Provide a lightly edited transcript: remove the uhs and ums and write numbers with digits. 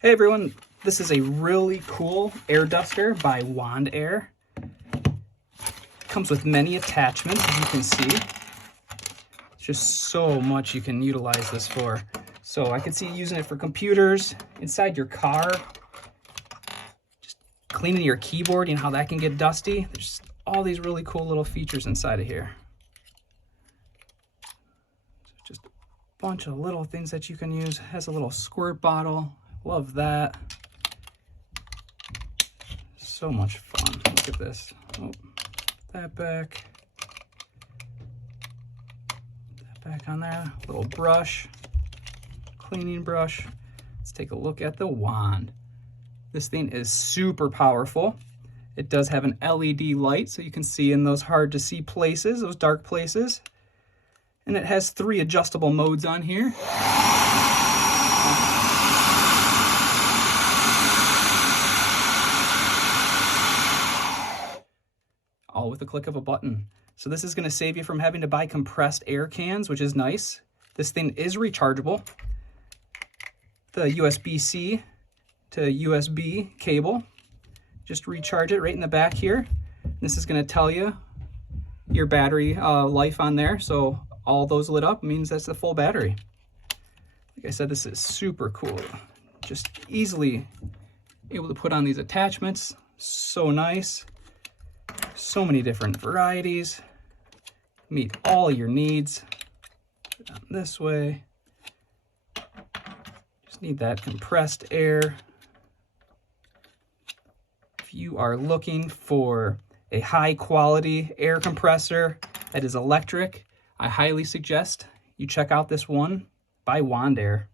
Hey everyone, this is a really cool air duster by WANDAIR. Comes with many attachments, as you can see. It's just so much you can utilize this for. So I can see you using it for computers, inside your car, just cleaning your keyboard, you know how that can get dusty. There's all these really cool little features inside of here. Just a bunch of little things that you can use. It has a little squirt bottle. Love that. So much fun. Look at this. Oh, that back. That back on there. Little brush. Cleaning brush. Let's take a look at the wand. This thing is super powerful. It does have an LED light so you can see in those hard to see places, those dark places. And it has 3 adjustable modes on here. All with the click of a button. So this is going to save you from having to buy compressed air cans, which is nice. This thing is rechargeable. The USB-C to USB cable. Just recharge it right in the back here. This is going to tell you your battery life on there. So all those lit up means that's the full battery. Like I said, this is super cool. Just easily able to put on these attachments. So nice. So many different varieties. Meet all your needs. Put it on this way. Just need that compressed air. If you are looking for a high quality air compressor that is electric, I highly suggest you check out this one by WANDAIR.